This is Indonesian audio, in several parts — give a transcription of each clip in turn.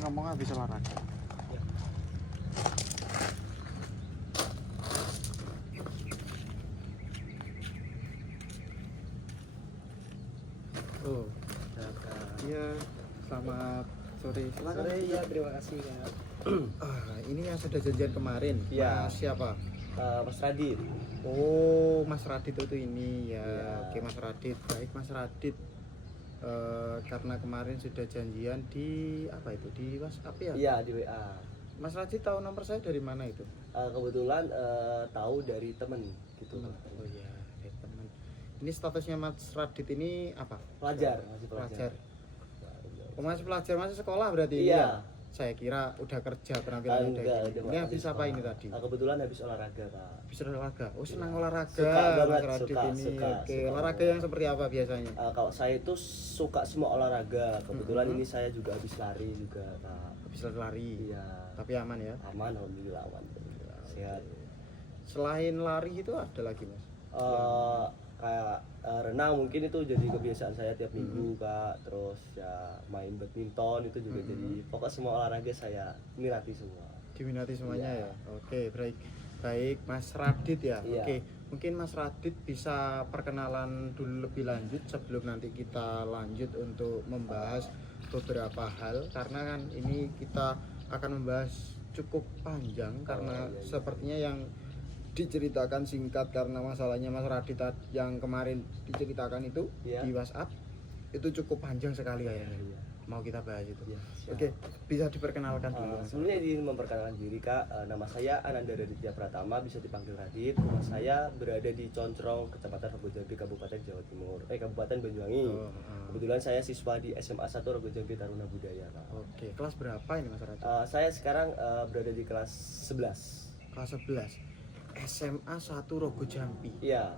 ngomong habis olahraga. Oh, iya, selamat sore. Silakan. Sore, ya terima kasih Kak. Ini yang sudah janjian kemarin. Iya. Mas siapa? Mas Radit. Oh, Mas Radit itu ini ya. Iya. Oke, Mas Radit. Baik, Mas Radit. Karena kemarin sudah janjian di apa itu? Di WhatsApp ya? Iya, di WA. Mas Radit tahu nomor saya dari mana itu? Kebetulan tahu dari temen gitu. Oh iya, dari teman. Ini statusnya Mas Radit ini apa? Pelajar, masih pelajar. Oh, masih pelajar, masih sekolah berarti? Iya. Saya kira udah kerja penampilannya udah Enggak, gini. Ini habis apa ini tadi? Kebetulan habis olahraga, Kak. Habis olahraga. Oh, senang olahraga. Suka banget, Mas Radit suka, ini. suka, Oke, suka. olahraga yang seperti apa biasanya? Kalau saya itu suka semua olahraga. Kebetulan Mhm. ini saya juga habis lari juga, Kak. Habis lari. Iya. Tapi aman ya. Aman, alhamdulillah aman. Sehat. Selain lari itu ada lagi, Mas? Kayak renang mungkin itu jadi kebiasaan saya tiap minggu, Kak. Terus ya main badminton itu juga jadi pokok semua olahraga saya minati semua. Diminati semuanya Iya. ya. Oke, baik. Baik, Mas Radit ya. Iya. Oke, mungkin Mas Radit bisa perkenalan dulu lebih lanjut sebelum nanti kita lanjut untuk membahas beberapa hal karena kan ini kita akan membahas cukup panjang karena iya. sepertinya yang diceritakan singkat karena masalahnya Mas Radit yang kemarin diceritakan itu Iya. di WhatsApp itu cukup panjang sekali kayaknya. Iya. Mau kita bahas itu. Iya, siap. Oke, bisa diperkenalkan dulu. Mas. Sebelumnya ingin memperkenalkan diri, Kak. Nama saya Ananda Raditya Pratama, bisa dipanggil Radit. Rumah saya berada di Concrong, Kecamatan Rogojambi, Kabupaten Jawa Timur. Kabupaten Banyuwangi. Kebetulan saya siswa di SMA 1 Rogojambi Taruna Budaya, Kak. Oke, kelas berapa ini Mas Radit? Saya sekarang berada di kelas 11. Kelas 11. SMA 1 Rogojambi. Iya.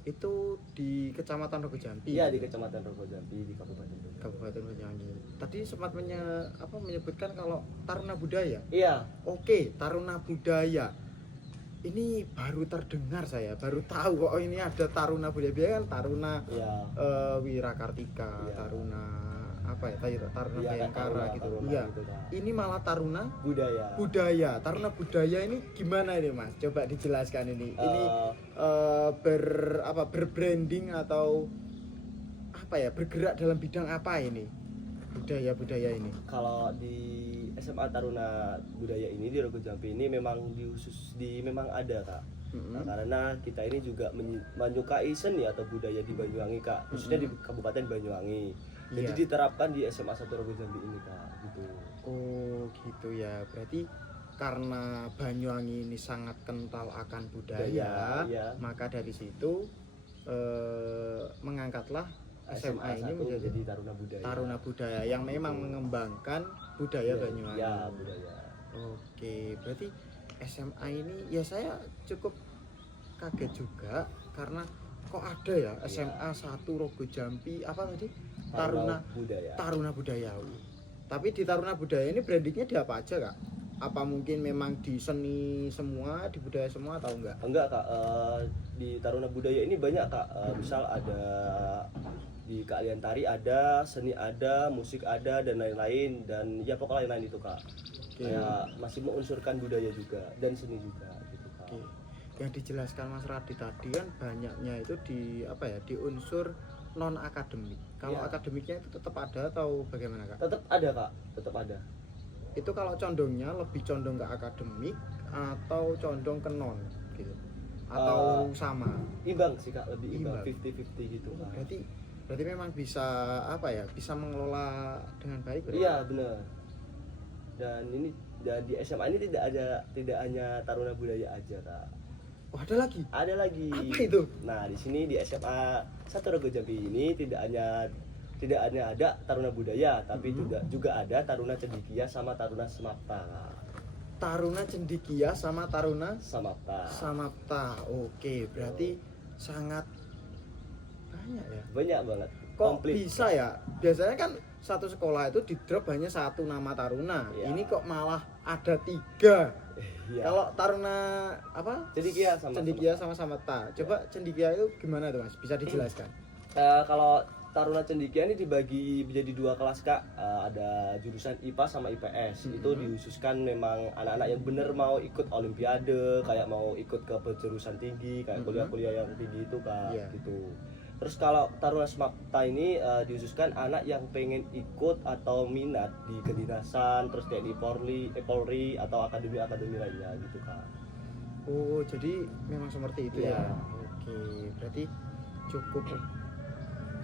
Itu di Kecamatan Rogojambi. Iya, di Kecamatan Rogojambi di Kabupaten Banyuwangi. Kabupaten Banyuwangi. Tadi sempat menyebutkan kalau Taruna Budaya. Iya. Oke, Taruna Budaya. Ini baru terdengar saya, baru tahu kok ini ada Taruna Budaya. Biasanya kan Taruna Iya. Wirakartika, Iya. Taruna apa ya? Taruna Iya, Bayangkara Taruna, gitu. Taruna Iya. gitu, Kak. Ini malah Taruna Budaya. Budaya. Taruna Budaya ini gimana ini, Mas? Coba dijelaskan ini. Ini berbranding atau apa ya? Bergerak dalam bidang apa ini? Budaya ini. Kalau di SMA Taruna Budaya ini di Rogojambi ini memang memang ada, Kak. Nah, karena kita ini juga menyukai seni atau budaya di Banyuwangi, Kak. Khususnya di Kabupaten Banyuwangi. Jadi Iya. diterapkan di SMA 1 Rogojambi ini, Kak. Gitu. Oh, gitu ya. Berarti karena Banyuwangi ini sangat kental akan budaya, Iya. maka dari situ mengangkatlah SMA ini 1 menjadi Taruna Budaya. Taruna Budaya yang memang mengembangkan budaya Banyuwangi. Iya, budaya. Oke, berarti SMA ini ya saya cukup kaget juga karena kok ada ya SMA 1 Rogojambi apa tadi? Budaya. Taruna Budayawi. Tapi di Taruna Budaya ini brandingnya di apa aja, Kak? Apa mungkin memang di seni semua, di budaya semua atau enggak? Enggak, Kak. Di Taruna Budaya ini banyak, Kak. Misal ada di keahlian tari ada, seni ada, musik ada dan lain-lain dan ya pokoknya lain-lain itu, Kak. Oke. Kayak masih mengunsurkan budaya juga dan seni juga gitu, Kak. Oke. Yang dijelaskan Mas Radit tadi kan banyaknya itu di apa ya? Di unsur non akademik. Kalau Iya. akademiknya itu tetap ada atau bagaimana, Kak? Tetap ada, Kak. Tetap ada. Itu kalau condongnya lebih condong ke akademik atau condong ke non gitu. Atau sama. Imbang sih, Kak, lebih imbang, Imbang. 50-50 gitu, Kak. Berarti memang bisa apa ya? Bisa mengelola dengan baik. berarti? Iya, benar. Dan di SMA ini tidak hanya Taruna Budaya aja, Kak. Oh, ada lagi. Ada lagi. Apa itu? Nah, di sini di SMA 1 Rogojambi ini tidak hanya ada Taruna Budaya, tapi juga ada Taruna Cendikia sama Taruna Samapta. Taruna Cendikia sama Taruna Samapta. Samapta. Oke, berarti sangat banyak ya. Banyak banget. Kok Komplit. bisa ya? Biasanya kan satu sekolah itu di drop hanya satu nama Taruna. Iya. Ini kok malah ada 3. Iya. Kalau Taruna apa? Cendikia sama Cendikia sama Samapta. Coba Cendikia itu gimana tuh, Mas? Bisa dijelaskan? Kalau Taruna Cendekia ini dibagi menjadi dua kelas Kak. Ada jurusan IPA sama IPS. Itu dihususkan memang anak-anak yang bener mau ikut olimpiade, kayak mau ikut ke penjurusan tinggi, kayak kuliah-kuliah yang tinggi itu Kak, gitu. Terus kalau Taruna Smapta ini dihususkan anak yang pengen ikut atau minat di kedinasan, terus TNI Polri atau akademi-akademi lainnya gitu Kak. Oh, jadi memang seperti itu Iya. ya. Oke, berarti cukup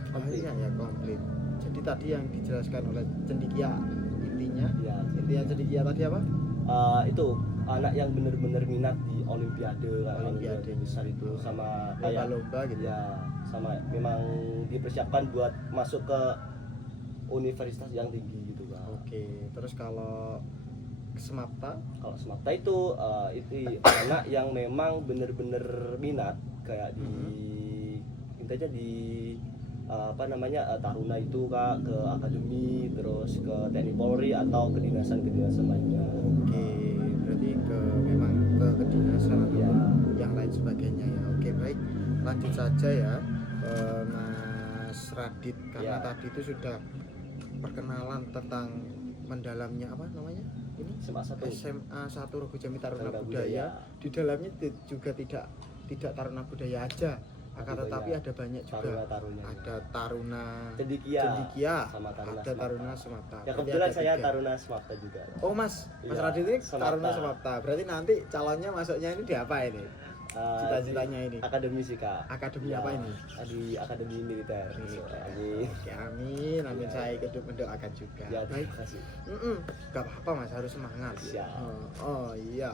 Komplit. ya komplit. Jadi tadi yang dijelaskan oleh Cendekia intinya, Ya, intinya Cendekia tadi apa? itu anak yang bener-bener minat di olimpiade Olimpiade besar itu, sama kayak lomba-lomba gitu. ya, sama memang dipersiapkan buat masuk ke universitas yang tinggi gitu Kak. Oke, terus kalau Semapta, Kalau Smapta itu anak yang memang bener-bener minat kayak di intinya di Taruna itu Kak, ke akademi, terus ke TNI Polri atau kedinasan-kedinasan lainnya. oke, berarti memang ke kedinasan atau Ya. yang lain sebagainya ya. Oke, baik, lanjut saja ya, Mas Radit, karena Ya. tadi itu sudah perkenalan tentang mendalamnya apa namanya ini SMA 1 SMA 1 Regu Jambi Taruna Taruna Budaya. Di dalamnya juga tidak Taruna Budaya aja, akan Tapi tetapi banyak ada banyak juga. taruna-taruna. Ada Taruna Cendekia sama Taruna ada Smapta. Taruna Semapta. Ya Berarti kebetulan ada saya tiga. Taruna Smapta juga. Oh Mas Iya, Radit ini Semapta. Taruna Semapta. Berarti nanti calonnya masuknya ini di apa ini? Cita-citanya ini? Akademi sih Kak. Akademi Ya, apa ini? Di akademi militer. Amin. Oke, amin, amin. Ya. Saya ikut mendoakan juga. Ya, Baik. terima kasih. Gak apa-apa Mas, harus semangat. Siap. Oh iya.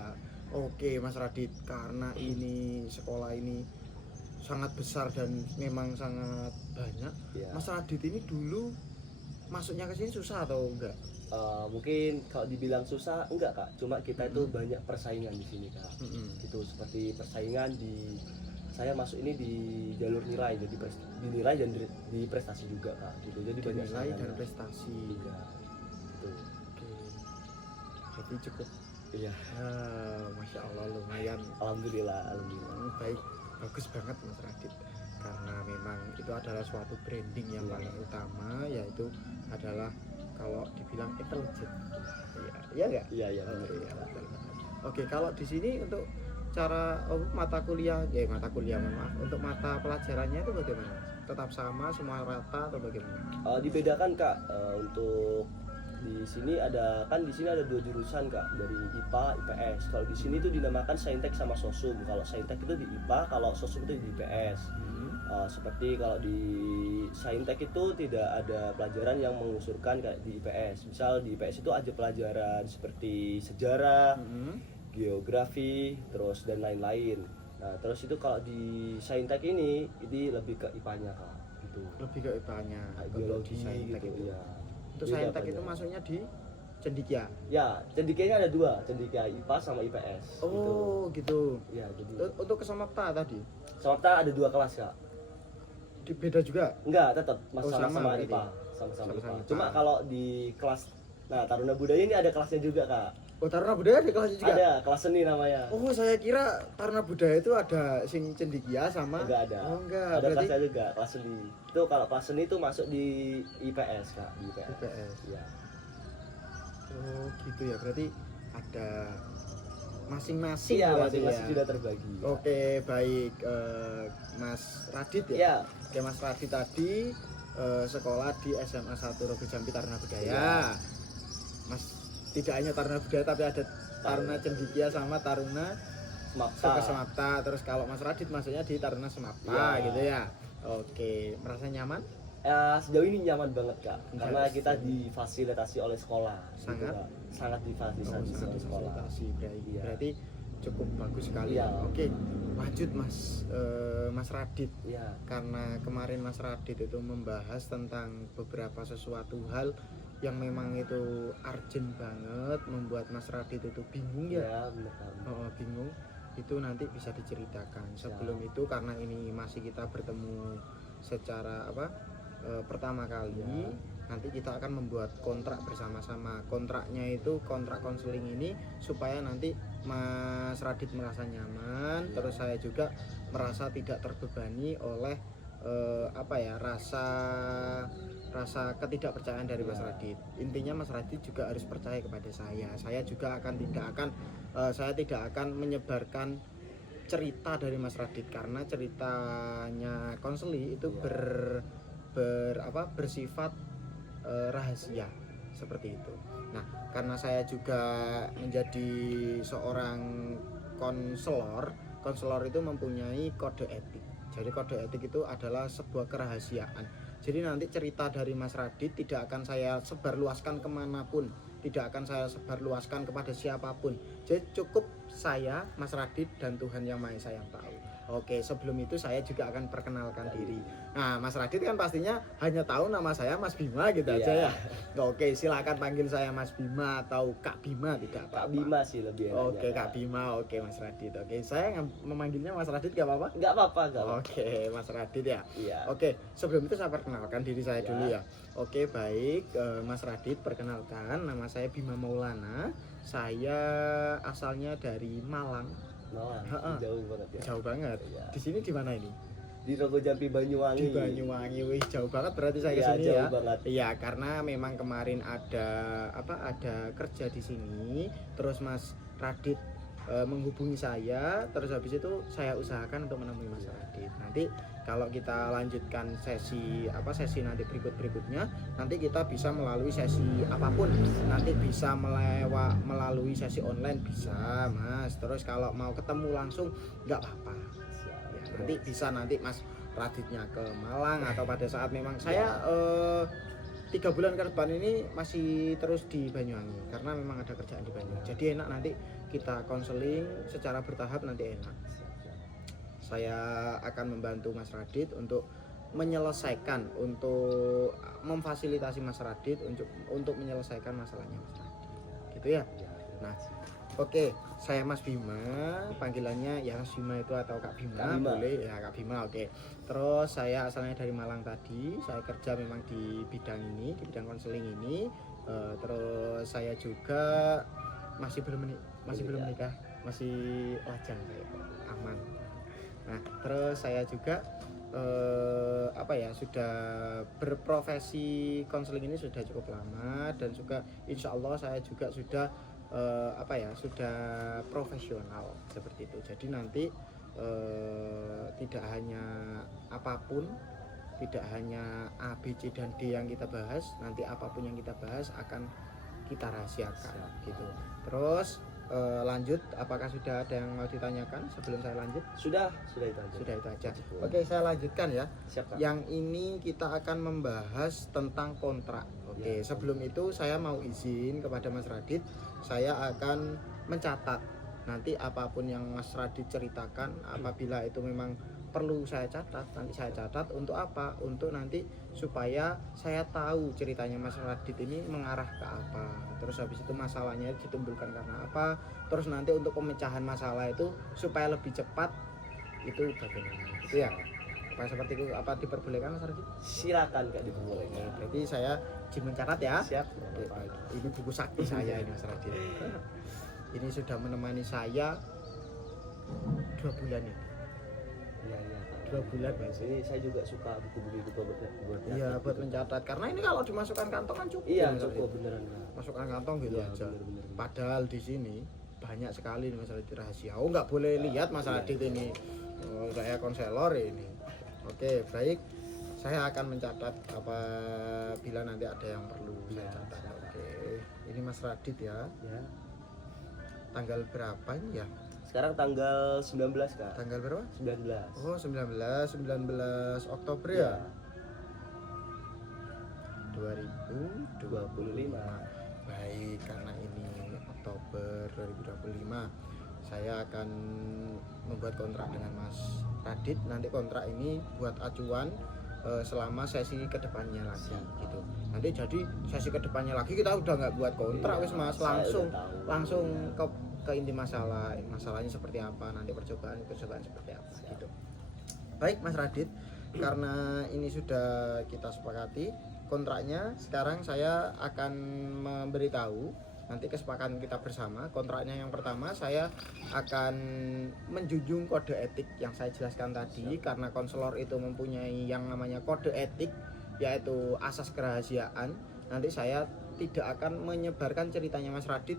Oke Mas Radit, karena ini sekolah ini sangat besar dan memang sangat banyak. Ya. Mas Radit ini dulu masuknya ke sini susah atau enggak? Mungkin kalau dibilang susah enggak Kak, cuma kita itu banyak persaingan di sini Kak. Itu seperti persaingan saya masuk ini di jalur nilai, jadi dinilai dan di prestasi juga Kak, gitu. Jadi banyak Nilai dan saingannya. prestasi. Iya. Gitu. Oke. Jadi cukup Iya. Masya Allah lumayan. Alhamdulillah. Baik, bagus banget Mas Radit, karena memang itu adalah suatu branding yang paling utama, yaitu adalah kalau dibilang intelijen. Iya enggak? Iya, Oh, benar. iya, betul. Oke, kalau di sini untuk cara mata kuliah, maaf, untuk mata pelajarannya itu bagaimana? Tetap sama, semua rata atau bagaimana? Dibedakan Kak, untuk di sini ada dua jurusan Kak, dari IPA IPS. Kalau di sini tuh dinamakan Saintek sama Sosum. Kalau Saintek itu di IPA, kalau Sosum itu di IPS. Seperti kalau di Saintek itu tidak ada pelajaran yang mengusurkan kayak di IPS. Misal di IPS itu ada pelajaran seperti sejarah, geografi, terus dan lain-lain. Nah, terus itu kalau di Saintek ini lebih ke IPA-nya Kak, gitu. Lebih ke IPA-nya, Kayak untuk biologi di Saintek gitu itu. ya. Untuk Beda Saintek itu banyak. masuknya di Cendekia. Ya, Cendekianya ada dua, Cendekia IPA sama IPS. Oh, gitu. Ya, jadi Untuk ke Semapta tadi Smapta ada dua kelas Kak. beda juga. Enggak, tetap Oh, sama sama-sama berarti. IPA, sama-sama IPA. Sama-sama Cuma IPA. kalau di kelas Taruna Budaya ini ada kelasnya juga Kak. Oh, Taruna Budaya ada kelasnya juga? Ada, kelas seni namanya. Oh, saya kira Taruna Budaya itu ada sing Cendekia sama. Enggak ada. Oh, enggak. Ada Berarti kelasnya juga, kelas seni. Itu kalau kelas seni itu masuk di IPS Kak, di IPS. IPS. Iya. Oh, gitu ya. Berarti ada masing-masing Iya, berarti masing-masing ya. sudah terbagi. Oke, baik, Mas Radit ya. Iya. Oke, Mas Radit tadi sekolah di SMA 1 Regu Jambi Taruna Budaya. Iya. Mas tidak hanya Taruna Budaya tapi ada Taruna Cendekia sama Taruna Smapta. Semapta. Terus kalau Mas Radit masuknya di Taruna Semapta Iya. gitu ya. Oke, merasa nyaman? Sejauh ini nyaman banget Kak, karena Yes. kita difasilitasi oleh sekolah. Sangat? Kak. Sangat difasilitasi sangat oleh sekolah. difasilitasi, Iya. berarti cukup bagus sekali. Iya. Oke, lanjut Mas Radit. Iya. Karena kemarin Mas Radit itu membahas tentang beberapa sesuatu hal yang memang itu urgent banget, membuat Mas Radit itu bingung ya. Iya, benar Kak. Bingung itu nanti bisa diceritakan. Sebelum itu karena ini masih kita bertemu secara pertama kali, Ya. nanti kita akan membuat kontrak bersama-sama. Kontraknya itu kontrak konseling ini supaya nanti Mas Radit merasa nyaman, Ya. terus saya juga merasa tidak terbebani oleh apa ya, rasa ketidakpercayaan dari Mas Radit. Intinya Mas Radit juga harus percaya kepada saya. Saya juga saya tidak akan menyebarkan cerita dari Mas Radit, karena ceritanya konseli itu bersifat rahasia seperti itu. Nah, karena saya juga menjadi seorang konselor itu mempunyai kode etik. Jadi kode etik itu adalah sebuah kerahasiaan. Jadi nanti cerita dari Mas Radit tidak akan saya sebarluaskan kemanapun, tidak akan saya sebarluaskan kepada siapapun. Jadi cukup saya, Mas Radit, dan Tuhan Yang Maha Esa yang tahu. Oke, sebelum itu saya juga akan perkenalkan diri. Nah, Mas Radit kan pastinya hanya tahu nama saya Mas Bima gitu aja ya. Oke, silakan panggil saya Mas Bima atau Kak Bima, tidak apa-apa. Kak Bima sih lebih enaknya. Oke, Kak Bima. Oke, Mas Radit. Oke, saya memanggilnya Mas Radit gak apa-apa? Nggak apa-apa. Oke, Mas Radit ya. Iya. Oke, sebelum itu saya perkenalkan diri saya dulu ya. Oke, baik, Mas Radit, perkenalkan, nama saya Bima Maulana. Saya asalnya dari Malang. Jauh banget ya. Jauh banget. Iya. Di sini di mana ini? Di Rogo Jampi Banyuwangi. Di Banyuwangi. Wih, jauh banget berarti saya ke sini ya. Banget. Iya, karena memang kemarin ada kerja di sini, terus Mas Radit menghubungi saya, terus habis itu saya usahakan untuk menemui Mas Radit. Nanti kalau kita lanjutkan sesi nanti berikutnya, nanti kita bisa melalui sesi apapun, nanti bisa melalui sesi online bisa, Mas. Terus kalau mau ketemu langsung nggak apa-apa ya, nanti bisa, nanti Mas Raditnya ke Malang, atau pada saat memang saya 3 bulan ke depan ini masih terus di Banyuwangi karena memang ada kerjaan di Banyuwangi, jadi enak, nanti kita konseling secara bertahap, nanti enak. Saya akan membantu Mas Radit untuk menyelesaikan, untuk memfasilitasi Mas Radit untuk menyelesaikan masalahnya Mas Radit, gitu ya. Nah, oke, saya Mas Bima, panggilannya ya Mas Bima itu atau Kak Bima, boleh ya, Kak Bima. Oke. Terus saya asalnya dari Malang tadi, saya kerja memang di bidang ini, di bidang konseling ini. Terus saya juga masih belum menikah, masih lajang saya, aman. Nah, terus saya juga sudah berprofesi konseling ini sudah cukup lama, dan juga insya Allah saya juga sudah sudah profesional seperti itu. Jadi nanti tidak hanya apapun, tidak hanya A, B, C, dan D yang kita bahas, nanti apapun yang kita bahas akan kita rahasiakan gitu. Terus lanjut, apakah sudah ada yang mau ditanyakan sebelum saya lanjut? Sudah itu aja. Sudah itu aja. Oke, saya lanjutkan ya. Siap, Kak. Yang ini kita akan membahas tentang kontrak. Oke, sebelum itu saya mau izin kepada Mas Radit, saya akan mencatat nanti apapun yang Mas Radit ceritakan, apabila itu memang perlu saya catat, nanti saya catat. Untuk apa? Untuk nanti supaya saya tahu ceritanya Mas Radit ini mengarah ke apa, terus habis itu masalahnya ditimbulkan karena apa, terus nanti untuk pemecahan masalah itu supaya lebih cepat itu bagaimana, itu ya. Apa seperti itu, apa diperbolehkan Mas Radit? Silakan Kak, diperbolehkan. Berarti saya izin mencatat ya. Siap. Ini buku sakti saya ini Mas Radit. Ini sudah menemani saya 2 bulan ini. Iya. 2 bulan Mas. Ini saya juga suka buku-buku itu buat Iya, buat mencatat. Karena ini kalau dimasukkan kantong kan cukup. Iya, Mas cukup Radit. beneran. Masukkan kantong gitu Iya, aja. bener. Padahal di sini banyak sekali nih Mas Radit rahasia. Oh, nggak boleh lihat Mas Radit ini. Oh, saya konselor ini. Oke, baik. Saya akan mencatat apabila nanti ada yang perlu saya catat. Oke. Ini Mas Radit ya. Ya. Tanggal berapa ini ya? Sekarang tanggal 19, Kak. Tanggal berapa? 19. Oh, 19 Oktober ya? 2025. Baik, karena ini Oktober 2025, saya akan membuat kontrak dengan Mas Radit. Nanti kontrak ini buat acuan selama sesi kedepannya lagi gitu. Nanti jadi sesi kedepannya lagi kita udah nggak buat kontrak wis Mas, langsung ke inti masalahnya seperti apa, nanti percobaan seperti apa gitu. Baik Mas Radit, karena ini sudah kita sepakati kontraknya, sekarang saya akan memberitahu nanti kesepakatan kita bersama. Kontraknya yang pertama, saya akan menjunjung kode etik yang saya jelaskan tadi. Karena konselor itu mempunyai yang namanya kode etik, yaitu asas kerahasiaan. Nanti saya tidak akan menyebarkan ceritanya Mas Radit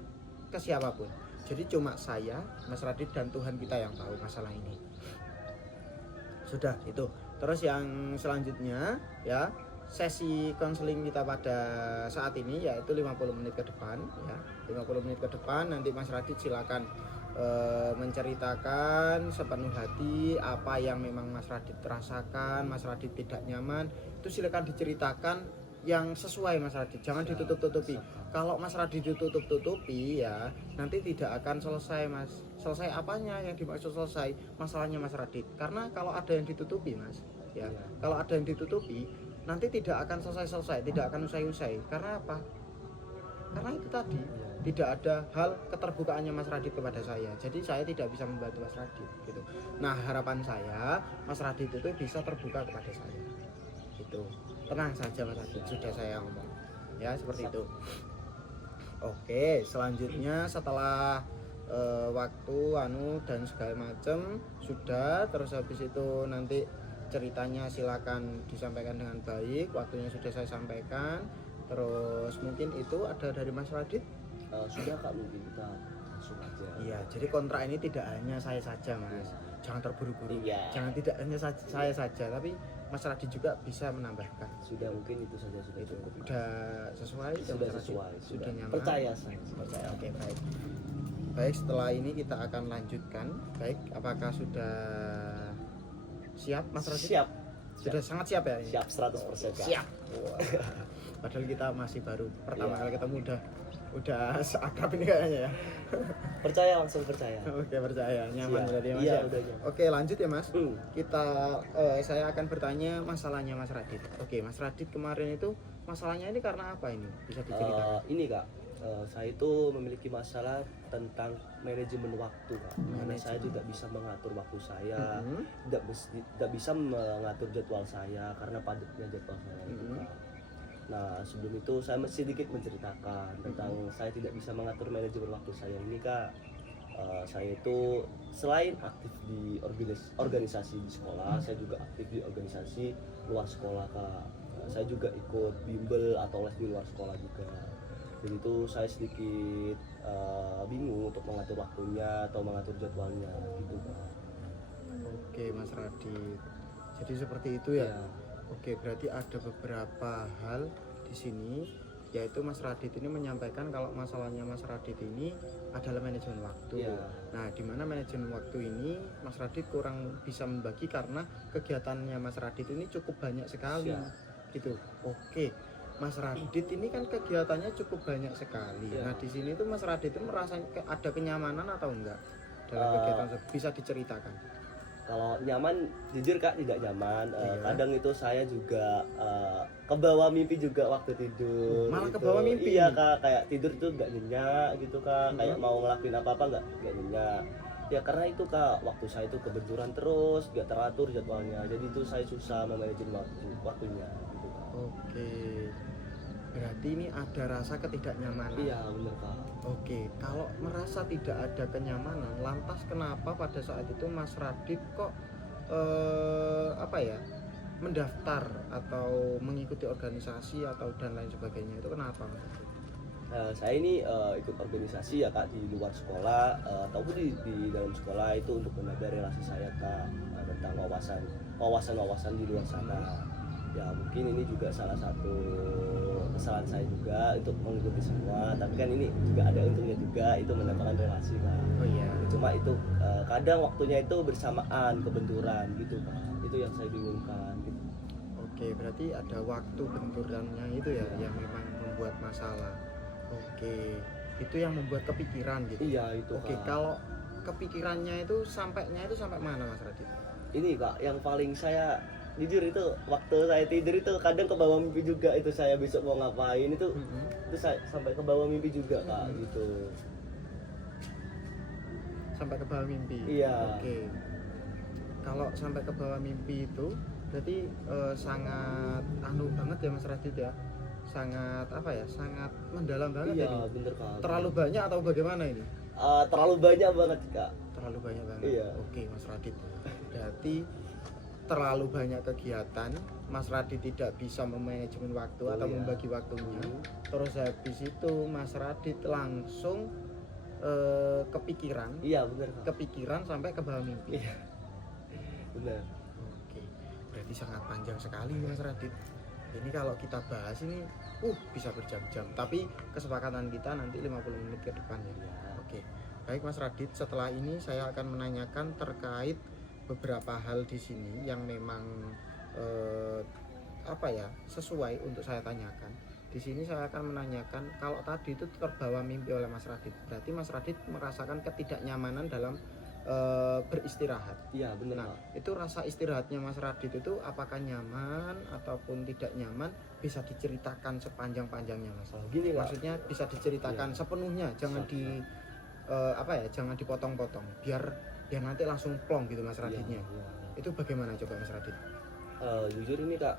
ke siapapun. Jadi cuma saya, Mas Radit, dan Tuhan kita yang tahu masalah ini. Sudah itu. Terus yang selanjutnya ya, sesi konseling kita pada saat ini yaitu 50 menit ke depan ya. 50 menit ke depan nanti Mas Radit silakan menceritakan sepenuh hati apa yang memang Mas Radit rasakan, Mas Radit tidak nyaman, itu silakan diceritakan yang sesuai Mas Radit, jangan ditutup-tutupi. Kalau Mas Radit ditutup-tutupi ya nanti tidak akan selesai Mas. Selesai apanya yang dimaksud selesai? Masalahnya Mas Radit. Karena kalau ada yang ditutupi Mas ya, kalau ada yang ditutupi nanti tidak akan selesai-selesai, tidak akan usai-usai. Karena apa? Karena itu tadi tidak ada hal keterbukaannya Mas Radit kepada saya. Jadi saya tidak bisa membantu Mas Radit gitu. Nah, harapan saya Mas Radit itu bisa terbuka kepada saya. Gitu. Tenang saja Mas Radit, sudah saya ngomong. Ya, seperti itu. Oke, selanjutnya setelah waktu dan segala macam sudah, terus habis itu nanti ceritanya silakan disampaikan dengan baik, waktunya sudah saya sampaikan. Terus mungkin itu ada dari Mas Radit? Sudah Kak, mungkin kita langsung aja. Iya, jadi kontrak ini tidak hanya saya saja Mas, jangan terburu-buru. Iya. Jangan tidak hanya saya saja, tapi Mas Radit juga bisa menambahkan. Sudah, mungkin itu saja sudah Itu cukup. sudah sesuai? Sudah Mas Radit? sesuai, Sudah nyaman? Percaya saya. Percaya. Oke, baik. Baik, setelah ini kita akan lanjutkan. Baik, apakah sudah siap Mas Radit? Siap. Sudah sangat siap ya ini? Siap 100% Kak. Siap. Wah. Padahal kita masih baru pertama kali ketemu udah seakrab ini kayaknya ya. Percaya, langsung percaya. Oke, percaya. Nyaman Siap. berarti ya Mas Iya, ya? udah nyaman. Oke, lanjut ya Mas. Hmm. Saya akan bertanya masalahnya Mas Radit. Oke, Mas Radit kemarin itu masalahnya ini karena apa ini? Bisa diceritakan? Ini Kak, saya itu memiliki masalah tentang manajemen waktu Kak. Karena saya tidak bisa mengatur waktu saya, tidak bisa mengatur jadwal saya karena padatnya jadwal saya itu, Kak. Nah, sebelum itu saya sedikit menceritakan tentang saya tidak bisa mengatur manajemen waktu saya ini Kak. Saya itu selain aktif di organisasi di sekolah, saya juga aktif di organisasi luar sekolah Kak. Saya juga ikut bimbel atau les di luar sekolah juga. Jadi itu saya sedikit bingung untuk mengatur waktunya atau mengatur jadwalnya gitu Kak. Oke, Mas Radit. Jadi seperti itu ya. Oke, berarti ada beberapa hal di sini, yaitu Mas Radit ini menyampaikan kalau masalahnya Mas Radit ini adalah manajemen waktu. Nah, di mana manajemen waktu ini Mas Radit kurang bisa membagi karena kegiatannya Mas Radit ini cukup banyak sekali. Gitu. Oke. Mas Radit ini kan kegiatannya cukup banyak sekali. Nah, di sini tuh Mas Radit itu merasa ada kenyamanan atau enggak dalam kegiatan bisa diceritakan? Kalau nyaman, jujur Kak tidak nyaman. Kadang itu saya juga kebawa mimpi juga waktu tidur. Malah gitu. kebawa mimpi? Iya Kak, kayak tidur tuh gak nyenyak gitu Kak. Kayak mau ngelakuin apa-apa gak nyenyak. Ya karena itu Kak, waktu saya itu kebenturan terus, gak teratur jadwalnya. Jadi itu saya susah memanajemen waktunya gitu Kak. Oke. Berarti ini ada rasa ketidaknyamanan. Iya benar Kak. Oke, kalau merasa tidak ada kenyamanan, lantas kenapa pada saat itu Mas Radit kok mendaftar atau mengikuti organisasi atau dan lain sebagainya, itu kenapa Mas Radit? Saya ini ikut organisasi ya Kak di luar sekolah ataupun di dalam sekolah itu untuk menambah relasi saya Kak tentang wawasan di luar sana. Ya mungkin ini juga salah satu kesalahan saya juga untuk mengikuti semua, tapi kan ini juga ada untungnya juga, itu mendapatkan relasi Kak. Oh iya. Cuma itu kadang waktunya itu bersamaan kebenturan gitu Kak, itu yang saya bingungkan gitu. Oke, berarti ada waktu benturannya itu ya yang memang membuat masalah. Oke, itu yang membuat kepikiran gitu. Iya itu Oke, Kak. kalau kepikirannya itu sampai mana Mas Radit? Ini Kak, yang paling saya jujur itu waktu saya tidur itu kadang ke bawah mimpi juga, itu saya besok mau ngapain itu saya sampai ke bawah mimpi juga Kak gitu. Sampai ke bawah mimpi. Iya. Oke. Kalau sampai ke bawah mimpi itu berarti sangat banget ya Mas Radit ya. sangat apa ya, sangat mendalam banget Iya, ini. bener kak. Terlalu banyak atau bagaimana ini? Terlalu banyak banget kak. Terlalu banyak banget. Iya. Oke Mas Radit, berarti terlalu banyak kegiatan, Mas Radit tidak bisa memanajemen waktu atau Iya. membagi waktunya. Terus habis itu Mas Radit langsung kepikiran Iya bener kak. kepikiran sampai ke bawah mimpi. Iya. Bener. Oke, berarti sangat panjang sekali Mas Radit. Ini kalau kita bahas ini bisa berjam-jam, tapi kesepakatan kita nanti 50 menit ke depan ya. Iya. Oke, baik Mas Radit, setelah ini saya akan menanyakan terkait beberapa hal di sini yang memang sesuai untuk saya tanyakan. Di sini saya akan menanyakan, kalau tadi itu terbawa mimpi oleh Mas Radit, berarti Mas Radit merasakan ketidaknyamanan dalam beristirahat. Iya bener Nah, kak. itu rasa istirahatnya Mas Radit itu apakah nyaman ataupun tidak nyaman, bisa diceritakan sepanjang-panjangnya Mas. Gini kak. Maksudnya bisa diceritakan sepenuhnya, jangan jangan dipotong-potong, biar nanti langsung plong gitu Mas Raditnya. Iya. Itu bagaimana coba Mas Radit? Jujur ini kak,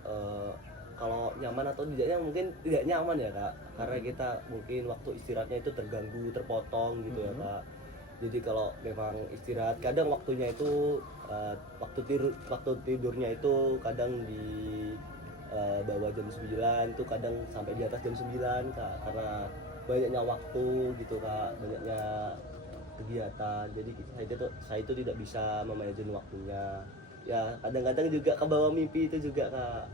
kalau nyaman atau tidaknya mungkin tidak nyaman ya kak, karena kita mungkin waktu istirahatnya itu terganggu, terpotong gitu ya kak. Jadi kalau memang istirahat, kadang waktunya itu waktu tidurnya itu kadang di bawah jam 9 itu, kadang sampai di atas jam 9 kak, karena banyaknya waktu gitu kak, banyaknya kegiatan. Jadi saya itu tidak bisa memanajemen waktunya. Ya kadang-kadang juga ke bawah mimpi itu juga kak,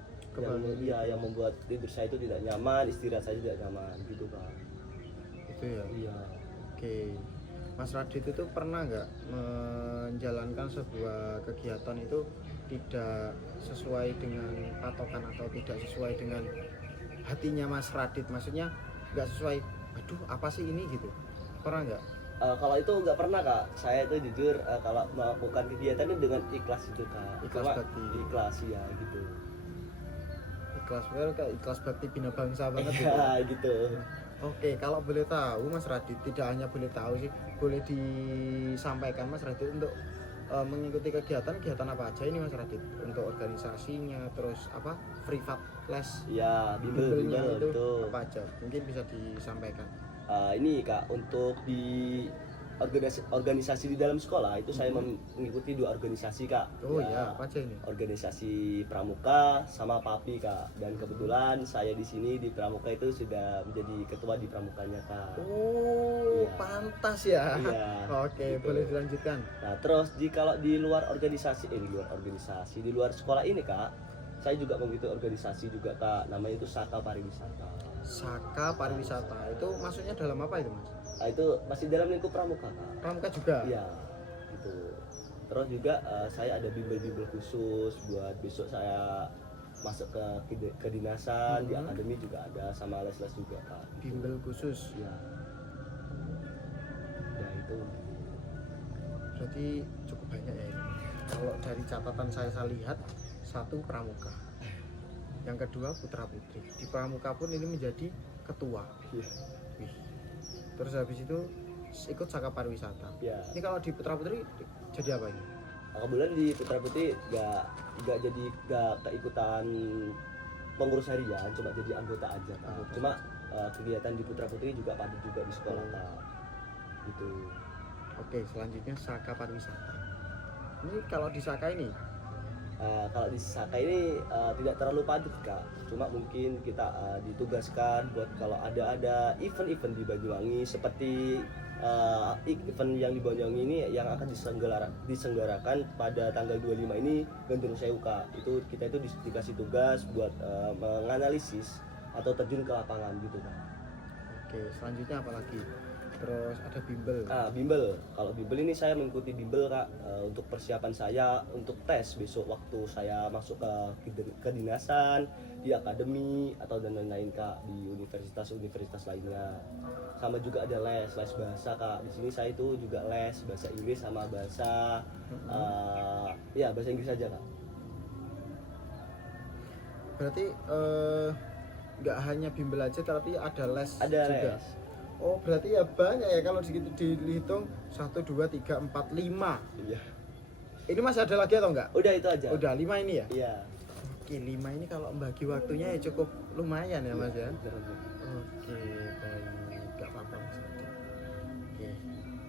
yang membuat tidur saya itu tidak nyaman, istirahat saya tidak nyaman gitu kak. Itu ya. Iya. Oke, Mas Radit itu pernah nggak menjalankan sebuah kegiatan itu tidak sesuai dengan patokan atau tidak sesuai dengan hatinya Mas Radit? Maksudnya nggak sesuai, aduh apa sih ini gitu, pernah nggak? Kalau itu nggak pernah kak, saya itu jujur kalau melakukan kegiatan itu dengan ikhlas itu kak. Ikhlas Cuma bakti. ikhlas ya gitu. Ikhlas, kayak ikhlas bakti bina bangsa banget gitu. Iya gitu. Oke, kalau boleh tahu Mas Radit, tidak hanya boleh tahu sih, boleh disampaikan Mas Radit untuk mengikuti kegiatan apa aja ini Mas Radit, untuk organisasinya, terus apa privat les Ya bimbel itu itu. apa aja, mungkin bisa disampaikan. Ini kak, untuk di organisasi di dalam sekolah itu saya mengikuti 2 organisasi kak. Oh ya, apa aja ini? Organisasi Pramuka sama PAPI kak. Dan kebetulan saya di sini di Pramuka itu sudah menjadi ketua di Pramukanya kak. Oh, Iya. pantas ya. Iya. Oke, gitu. boleh dilanjutkan. Nah terus kalau di luar organisasi, di luar sekolah ini kak, saya juga mengikuti organisasi juga kak, namanya itu Saka Pariwisata. Saka Pariwisata itu maksudnya dalam apa itu Mas? Nah itu masih dalam lingkup Pramuka kak. Pramuka juga? Iya gitu. Terus juga saya ada bimbel-bimbel khusus buat besok saya masuk ke kedinasan. Di akademi juga ada, sama les-les juga kak. Bimbel khusus. Ya itu. Berarti cukup banyak ya ini. Kalau dari catatan saya lihat, 1 Pramuka, yang kedua Putra Putri. Di Pramuka pun ini menjadi ketua. Iya. Wih. Terus habis itu ikut Saka Pariwisata. Ya. Ini kalau di Putra Putri jadi apa ini? Kebetulan di Putra Putri gak keikutan pengurus harian, cuma jadi anggota aja kak. Cuma kegiatan di Putra Putri juga pada juga di sekolah kak. Gitu. Oke, selanjutnya Saka Pariwisata. Ini kalau di Saka ini Kalau di Saka ini tidak terlalu padat kak, cuma mungkin kita ditugaskan buat kalau ada event-event di Banyuwangi, seperti event yang di Banyuwangi ini yang akan diselenggarakan pada tanggal 25 ini, Gandrung Sewu kak. Itu kita itu dikasih tugas buat menganalisis atau terjun ke lapangan gitu kak. Oke, selanjutnya apa lagi? Terus ada bimbel. Bimbel. Kalau bimbel ini saya mengikuti bimbel kak, untuk persiapan saya untuk tes besok waktu saya masuk ke kedinasan, di akademi atau dan lain-lain kak, di universitas lainnya. Sama juga ada les bahasa kak. Di sini saya itu juga les bahasa Inggris sama bahasa bahasa Inggris saja kak. Berarti nggak hanya bimbel aja, tapi ada les Ada juga. les. Oh, berarti ya banyak ya kalau segitu dihitung, 1, 2, 3, 4, 5. Iya. Ini masih ada lagi atau enggak? Udah itu aja. Udah 5 ini ya? Iya. Oke, 5 ini kalau membagi waktunya ya cukup lumayan ya Mas ya. Bener. Oke, baik, gak apa-apa Mas Radit. Oke,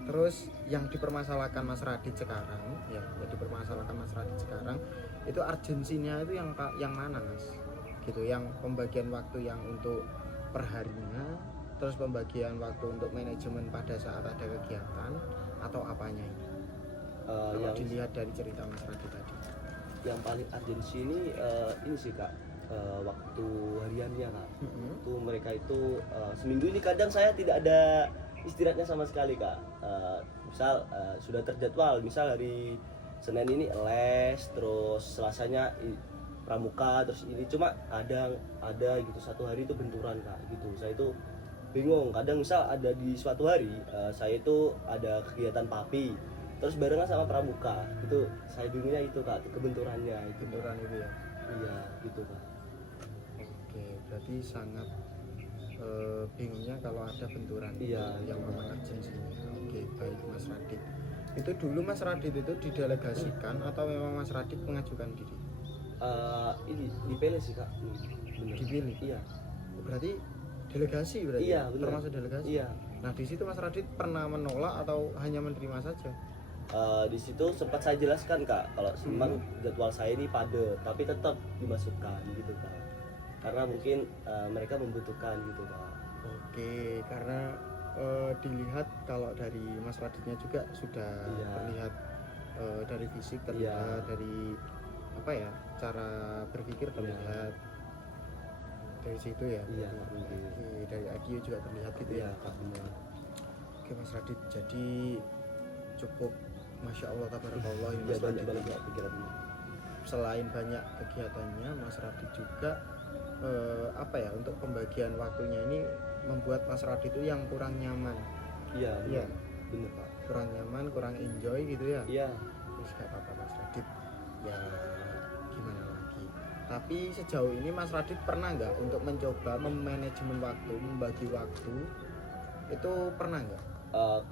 terus yang dipermasalahkan Mas Radit sekarang, ya, yang dipermasalahkan Mas Radit sekarang itu urgensinya itu yang mana Mas? Gitu, yang pembagian waktu yang untuk perharinya, terus pembagian waktu untuk manajemen pada saat ada kegiatan atau apanya ini? Kalau Yang dilihat dari cerita Mas Radit tadi. yang paling urgensi ini sih kak, waktu hariannya kak. Itu mereka itu seminggu ini kadang saya tidak ada istirahatnya sama sekali kak. Misal sudah terjadwal, misal hari Senin ini les, terus Selasanya pramuka, terus ini cuma ada gitu satu hari itu benturan kak gitu. Saya itu bingung, kadang misal ada di suatu hari saya itu ada kegiatan papi terus barengan sama pramuka, itu saya bingungnya itu kak, kebenturannya itu. Benturan itu ya. Iya gitu kak. Oke, berarti sangat bingungnya kalau ada benturan. Iya, yang memang urgensinya. Oke, baik Mas Radit. Itu dulu Mas Radit itu didelegasikan atau memang Mas Radit mengajukan diri? Ini dipilih sih kak. Bener. Dipilih. Iya. Berarti delegasi berarti. Iya, bener. Termasuk delegasi. Iya. Nah, di situ Mas Radit pernah menolak atau hanya menerima saja? Di situ sempat saya jelaskan kak, kalau memang jadwal saya ini padat, tapi tetap dimasukkan gitu kak. Karena mungkin mereka membutuhkan gitu kak. Oke, karena dilihat kalau dari Mas Raditnya juga sudah Iya. terlihat dari fisik terlihat, dari apa ya, cara berpikir terlihat dari situ ya. Iya. Oke, dari IQ juga terlihat gitu Iya ya. kak, benar. Oke Mas Radit, jadi cukup Masya Allah tabarakallah ini Iya, Mas banyak Radit. banget kak pikirannya. Selain banyak kegiatannya, Mas Radit juga apa ya, untuk pembagian waktunya ini membuat Mas Radit itu yang kurang nyaman. Iya, Iya. benar kak. Kurang nyaman, kurang enjoy gitu ya. Iya. Terus gak apa-apa Mas Radit, ya gimana lagi. Tapi sejauh ini Mas Radit pernah nggak untuk mencoba memanajemen waktu, membagi waktu, itu pernah nggak?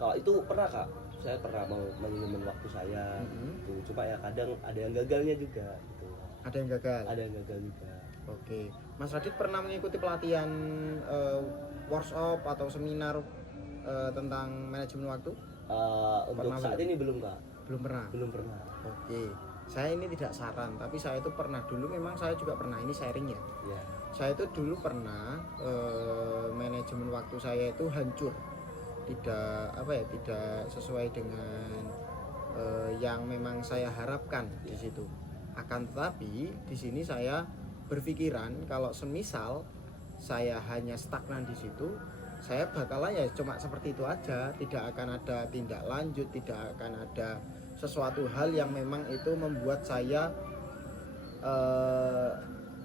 Kalau itu pernah kak, saya pernah mau manajemen waktu saya gitu. Cuma ya kadang ada yang gagalnya juga gitu. Ada yang gagal? Ada yang gagal juga. Oke, Mas Radit pernah mengikuti pelatihan workshop atau seminar tentang manajemen waktu? Untuk Pernah saat belum? ini belum kak. Belum pernah. Belum pernah. Oke, saya ini tidak saran, tapi saya itu pernah dulu, memang saya juga pernah, ini sharing ya. Iya. Saya itu dulu pernah manajemen waktu saya itu hancur, tidak apa ya, tidak sesuai dengan yang memang saya harapkan di situ. Akan tetapi di sini saya berpikiran kalau semisal saya hanya stagnan di situ, saya bakalan ya cuma seperti itu aja, tidak akan ada tindak lanjut, tidak akan ada sesuatu hal yang memang itu membuat saya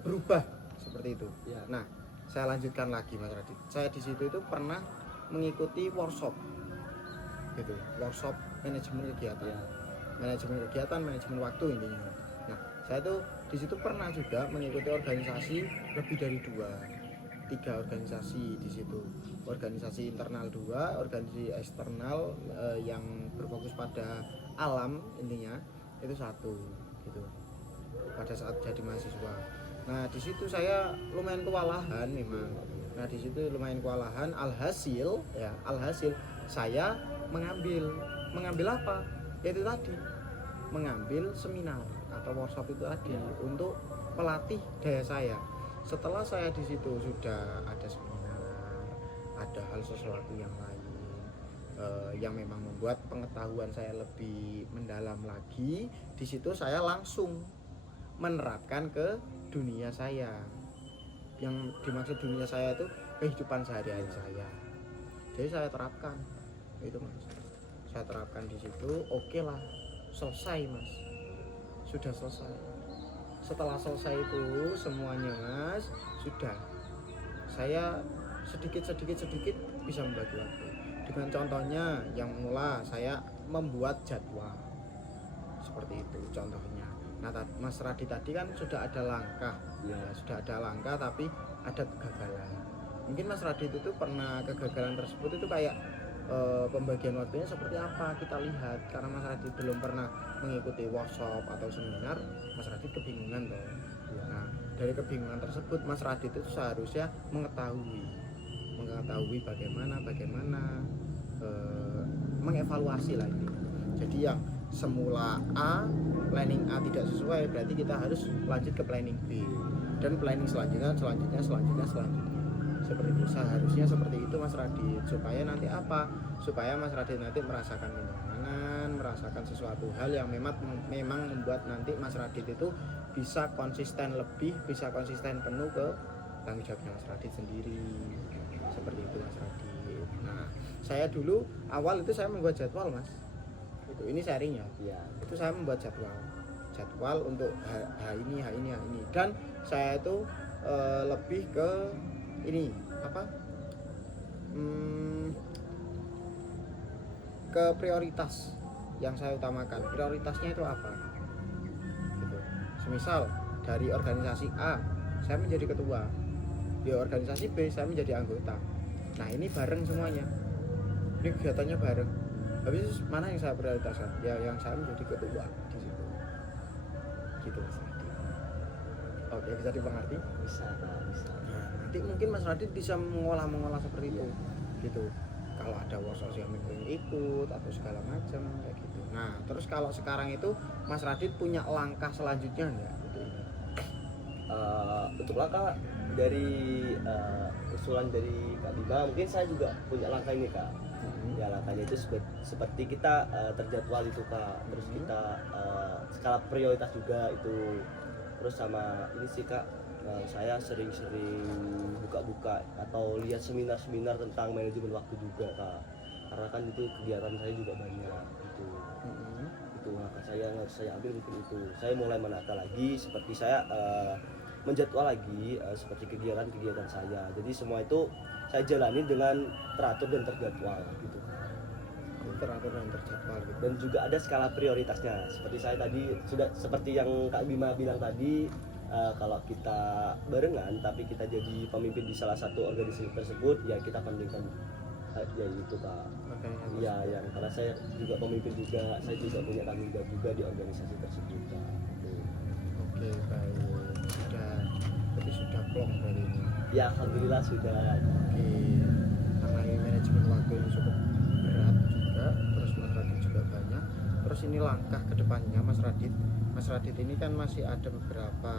berubah seperti itu. Ya. Nah, saya lanjutkan lagi Mas Radit. Saya di situ itu pernah mengikuti workshop, gitu, workshop manajemen kegiatan, Ya. manajemen kegiatan, manajemen waktu intinya. Nah, saya tuh di situ pernah juga mengikuti organisasi lebih dari 3 organisasi di situ. Organisasi internal 2, organisasi eksternal yang berfokus pada alam intinya itu 1 gitu. Pada saat jadi mahasiswa. Nah, di situ saya lumayan kewalahan memang. Nah, di situ lumayan kewalahan, alhasil saya mengambil apa? Yaitu tadi, mengambil seminar atau workshop itu tadi untuk melatih daya saya. Setelah saya di situ sudah ada seminar, ada hal sesuatu yang lain yang memang membuat pengetahuan saya lebih mendalam lagi. Di situ saya langsung menerapkan ke dunia saya. Yang dimaksud dunia saya itu kehidupan sehari-hari saya. Jadi saya terapkan itu Mas. Saya terapkan di situ, oke lah, selesai Mas. Sudah selesai. Setelah selesai itu semuanya Mas, sudah saya sedikit bisa membagi waktu. Dengan contohnya yang mula saya membuat jadwal seperti itu contohnya. Nah, Mas Radit tadi kan sudah ada langkah, Ya. sudah ada langkah tapi ada kegagalan. Mungkin Mas Radit itu pernah kegagalan tersebut itu kayak pembagian waktunya seperti apa kita lihat, karena Mas Radit belum pernah mengikuti workshop atau seminar, Mas Radit kebingungan toh. Nah, dari kebingungan tersebut Mas Radit itu seharusnya mengetahui bagaimana mengevaluasi lah ini. Jadi yang semula A, planning A tidak sesuai, berarti kita harus lanjut ke planning B, dan planning selanjutnya seperti itu. Seharusnya seperti itu Mas Radit, supaya nanti apa? Supaya Mas Radit nanti merasakan kenyamanan, merasakan sesuatu hal yang memang membuat nanti Mas Radit itu bisa konsisten penuh ke tanggung jawabnya Mas Radit sendiri. Seperti itu Mas Radit. Nah, saya dulu awal itu saya membuat jadwal Mas. Ini sharingnya. Iya. Itu saya membuat jadwal untuk ini, dan saya itu lebih ke ini ke prioritas yang saya utamakan. Prioritasnya itu apa gitu. Semisal dari organisasi A saya menjadi ketua, di organisasi B saya menjadi anggota. Nah, ini bareng semuanya, ini kegiatannya bareng. Habis mana yang saya prioritaskan? Ya yang saya menjadi ketua di situ gitu Mas Radit. Oke, bisa dimengerti? Bisa. Nah, nanti mungkin Mas Radit bisa mengolah seperti itu gitu. Kalau ada workshop yang ikut atau segala macam kayak gitu. Nah, terus kalau sekarang itu Mas Radit punya langkah selanjutnya enggak gitu? Untuk langkah dari usulan dari Kak Bima, mungkin saya juga punya langkah ini Kak. Ya, langkahnya itu seperti kita terjadwal itu Kak, terus kita skala prioritas juga itu, terus sama ini sih Kak, saya sering-sering buka-buka atau lihat seminar-seminar tentang manajemen waktu juga Kak, karena kan itu kegiatan saya juga banyak gitu. Itu langkah saya yang harus saya ambil mungkin itu. Saya mulai menata lagi, seperti saya menjadwal lagi seperti kegiatan-kegiatan saya. Jadi semua itu saya jalani dengan teratur dan terjadwal gitu. Teratur dan terjadwal gitu. Dan juga ada skala prioritasnya. Seperti saya tadi sudah, seperti yang Kak Bima bilang tadi, kalau kita barengan tapi kita jadi pemimpin di salah satu organisasi tersebut, ya kita pentingkan ya itu Kak. Ya, yang karena saya juga pemimpin juga, saya juga punya tanggung jawab juga di organisasi tersebut Kak. Oke, baik. Sudah plong dari ini. Ya, alhamdulillah sudah. Oke, karena ini manajemen waktu yang cukup berat juga, terus Mas Radit juga banyak. Terus ini langkah kedepannya Mas Radit ini kan masih ada beberapa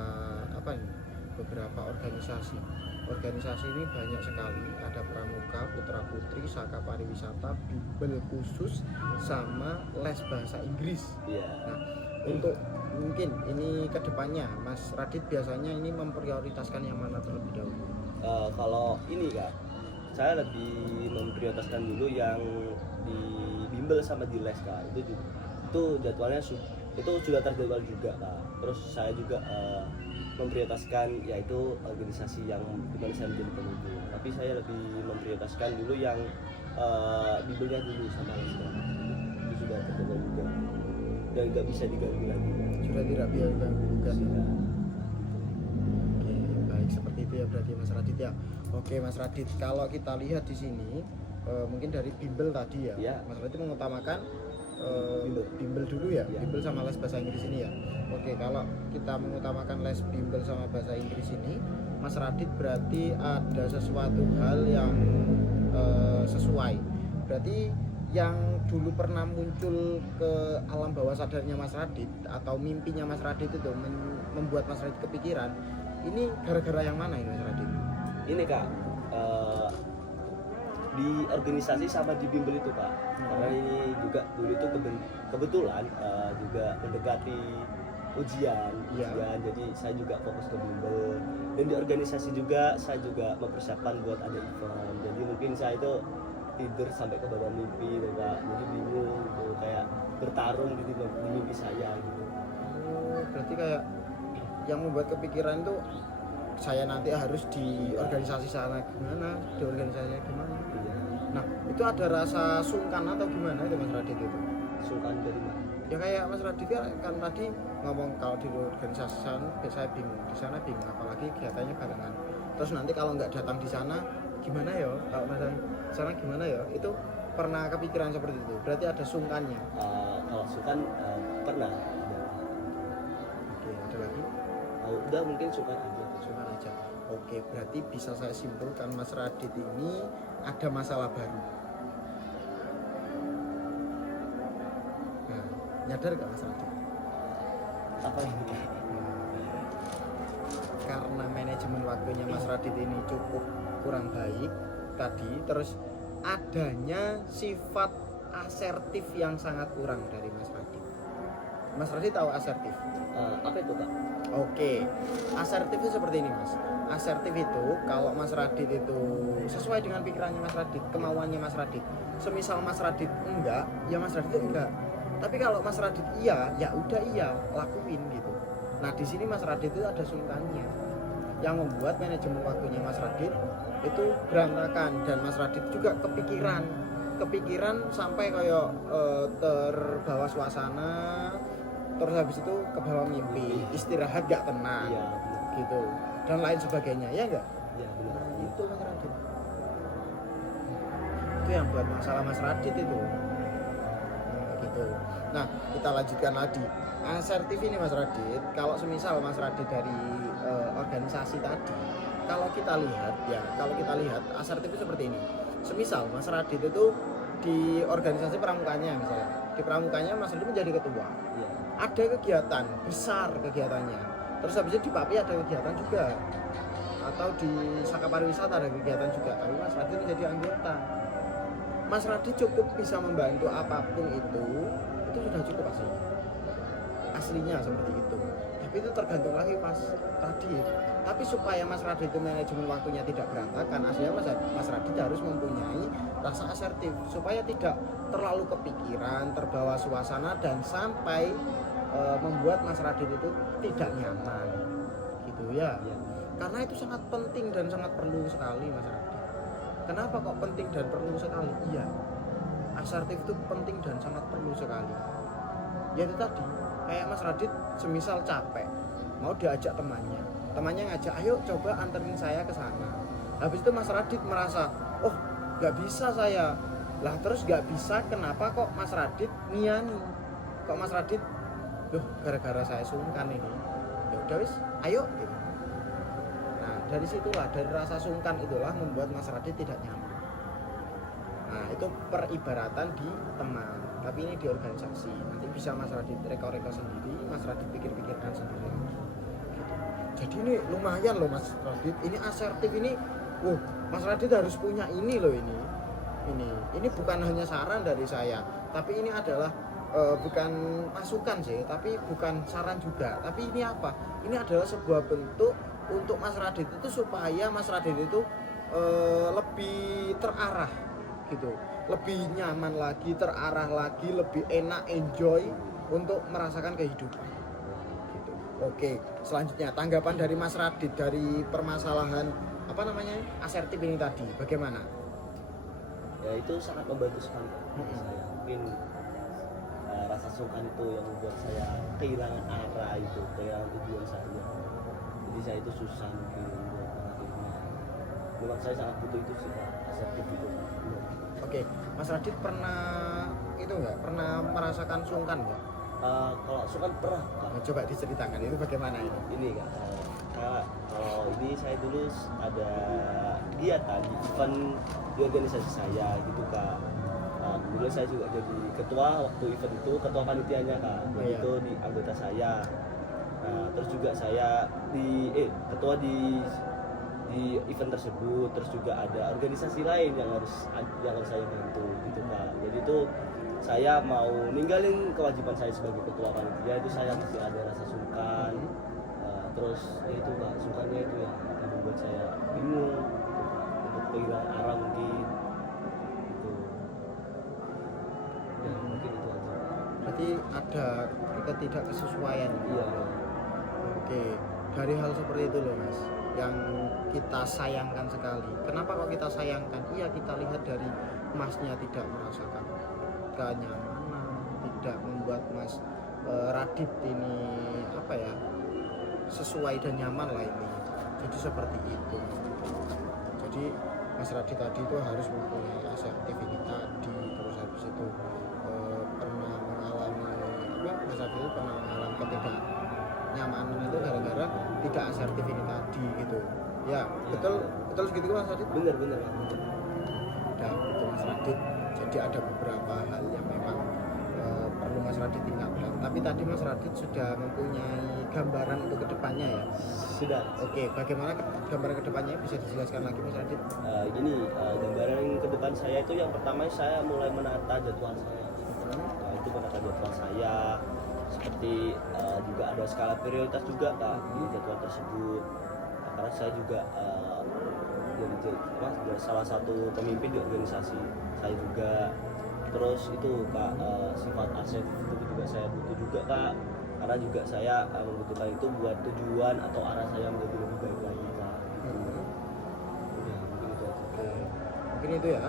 organisasi. Organisasi ini banyak sekali, ada Pramuka, Putra Putri, Saka Pariwisata, Bimbel khusus, sama les bahasa Inggris. Iya. Nah, untuk mungkin ini kedepannya Mas Radit biasanya ini memprioritaskan yang mana terlebih dahulu? Kalau ini Kak, saya lebih memprioritaskan dulu yang di bimbel sama di les Kak. Itu jadwalnya itu sudah terjadwal juga Kak. Terus saya juga memprioritaskan yaitu organisasi yang dimana saya menjadi pemimpin. Tapi saya lebih memprioritaskan dulu yang bimbelnya dulu sama les Kak. Itu sudah terjadwal juga dan nggak bisa diganggu lagi. Sudah tidak bisa diganggu kan? Oke, baik, seperti itu ya berarti Mas Radit ya. Oke Mas Radit, kalau kita lihat di sini mungkin dari bimbel tadi ya. Mas Radit mengutamakan bimbel dulu ya, bimbel sama les bahasa Inggris ini ya. Oke, kalau kita mengutamakan les bimbel sama bahasa Inggris ini, Mas Radit berarti ada sesuatu hal yang sesuai. Berarti yang dulu pernah muncul ke alam bawah sadarnya Mas Radit atau mimpinya Mas Radit itu membuat Mas Radit kepikiran, ini gara-gara yang mana ini Mas Radit? Ini Kak, di organisasi sama di bimbel itu Kak. Karena ini juga dulu itu kebetulan juga mendekati ujian, jadi saya juga fokus ke bimbel. Dan di organisasi juga saya juga mempersiapkan buat ada event. Jadi mungkin saya itu tidur sampai ke bawah mimpi gitu Kak. Jadi bingung gitu, kayak bertarung di mimpi saya gitu. Oh, berarti kayak yang membuat kepikiran itu saya nanti harus di organisasi sana gimana, di organisasinya gimana. Iya. Nah, itu ada rasa sungkan atau gimana itu Mas Radit itu? Sungkan dari mana? Ya kayak Mas Radit kan tadi ngomong kalau di organisasi sana biasanya bingung, di sana bingung, apalagi kegiatannya barengan. Terus nanti kalau nggak datang di sana gimana ya? Kalau Mas sana gimana ya? Itu pernah kepikiran seperti itu? Berarti ada sungkannya. Kalau sungkan pernah ada. Oke, ada lagi? Udah mungkin sungkan aja. Sungkan aja. Oke, berarti bisa saya simpulkan Mas Radit ini ada masalah baru. Nah, nyadar gak Mas Radit? Apa ini Kak? Karena manajemen waktunya Mas Radit ini cukup kurang baik tadi, terus adanya sifat asertif yang sangat kurang dari Mas Radit. Mas Radit tahu asertif? Apa itu Kak? Oke, asertif itu seperti ini Mas. Asertif itu kalau Mas Radit itu sesuai dengan pikirannya Mas Radit, kemauannya Mas Radit. Semisal Mas Radit enggak, ya Mas Radit enggak. Tapi kalau Mas Radit iya, ya udah iya, lakuin gitu. Nah di sini Mas Radit itu ada sungkannya, yang membuat manajemen waktunya Mas Radit itu berantakan, dan Mas Radit juga kepikiran sampai kayak terbawa suasana, terus habis itu kebawa mimpi, istirahat gak tenang, Iya, gitu, dan lain sebagainya, ya enggak? iya benar. Nah, itu Mas Radit, itu yang buat masalah Mas Radit itu. Nah, gitu. Nah, kita lanjutkan lagi. Asertif ini Mas Radit, kalau semisal Mas Radit dari organisasi tadi, kalau kita lihat asertif itu seperti ini. Semisal Mas Radit itu di organisasi pramukanya, misalnya di pramukanya Mas Radit menjadi ketua, Iya. ada kegiatan besar kegiatannya, terus habis itu di PAPI ada kegiatan juga, atau di Saka Pariwisata ada kegiatan juga, tapi Mas Radit menjadi anggota. Mas Radit cukup bisa membantu apapun itu sudah cukup aslinya seperti itu. Tapi itu tergantung lagi Mas Radit. Tapi supaya Mas Radit itu manajemen waktunya tidak berantakan, aslinya Mas Radit harus mempunyai rasa asertif supaya tidak terlalu kepikiran, terbawa suasana, dan sampai membuat Mas Radit itu tidak nyaman, gitu ya. Iya. Karena itu sangat penting dan sangat perlu sekali Mas Radit. Kenapa kok penting dan perlu sekali? Iya, asertif itu penting dan sangat perlu sekali. Ya itu tadi, kayak Mas Radit semisal capek, mau diajak temannya ngajak, ayo coba anterin saya ke sana. Habis itu Mas Radit merasa, oh nggak bisa saya. Lah terus nggak bisa, kenapa kok Mas Radit niani? Kok Mas Radit, loh gara-gara saya sungkan ini. Ya udah wis, ayo gitu. Nah dari situlah, dari rasa sungkan itulah membuat Mas Radit tidak nyaman. Nah itu peribaratan di teman, tapi ini di organisasi. Nanti bisa Mas Radit reka-reka sendiri, Mas Radit pikir-pikirkan sendiri. Jadi ini lumayan loh Mas Radit, ini asertif ini, Mas Radit harus punya ini loh ini. Ini bukan hanya saran dari saya, tapi ini adalah bukan masukan sih, tapi bukan saran juga. Tapi ini apa? Ini adalah sebuah bentuk untuk Mas Radit itu supaya Mas Radit itu lebih terarah gitu, lebih nyaman lagi, terarah lagi, lebih enak, enjoy untuk merasakan kehidupan gitu. Oke, selanjutnya tanggapan dari Mas Radit dari permasalahan asertif ini tadi, bagaimana? Ya itu sangat membantu sekali bagi saya. Mungkin rasa sungkan itu yang membuat saya kehilangan arah, itu kehilangan tujuan saya. Jadi saya itu susah mungkin buat mengakhirinya. Memang saya sangat butuh itu sih, asertif itu. Oke, Mas Radit pernah merasakan sungkan nggak? Kalau sungkan pernah Kak. Nah, coba diceritakan itu bagaimana itu? Ini Kak, kalau ini saya dulu ada kegiatan di event di organisasi saya gitu Kak. Kemudian saya juga jadi ketua waktu event itu, ketua panitianya Kak. Jadi Iya. itu di anggota saya. Nah, terus juga saya ketua di event tersebut, terus juga ada organisasi lain yang harus saya bantu gitu Kak. Jadi itu saya mau ninggalin kewajiban saya sebagai ketua panitia, itu saya masih ada rasa sungkan. Terus ya itu Kak, sungkannya itu yang membuat saya bingung gitu, Kak, untuk kehilangan arah mungkin gitu. Ya mungkin itu aja. Berarti ada ketidaksesuaian. Iya. Oke, dari hal seperti itu loh Mas, yang kita sayangkan sekali. Kenapa kok kita sayangkan? Iya, kita lihat dari Masnya tidak merasakan kenyamanan, tidak membuat Mas Radit ini sesuai dan nyaman lah ini. Jadi seperti itu. Jadi Mas Radit tadi itu harus mempunyai asertif ini tadi, pernah mengalami ketidaknyamanan itu gara-gara tidak asertif ini tadi gitu. Ya, betul segitu Mas Radit. Bener Pak. Udah itu Mas Radit. Jadi ada beberapa hal yang memang perlu Mas Radit ingatkan. Tapi tadi Mas Radit sudah mempunyai gambaran untuk kedepannya ya. Sudah. Oke, bagaimana gambaran kedepannya bisa dijelaskan lagi Mas Radit? Gambaran ke depan saya itu yang pertama saya mulai menata jadwal saya. Itu menata jadwal saya seperti juga ada skala prioritas juga Kak di jadwal tersebut. Karena saya juga jadi salah satu pemimpin di organisasi saya juga. Terus itu Kak, sifat aset itu juga saya butuh juga Kak, karena juga saya membutuhkan itu buat tujuan atau arah saya menjadi lebih baik lagi Kak. Ya, mungkin itu aja. Oke, mungkin itu ya.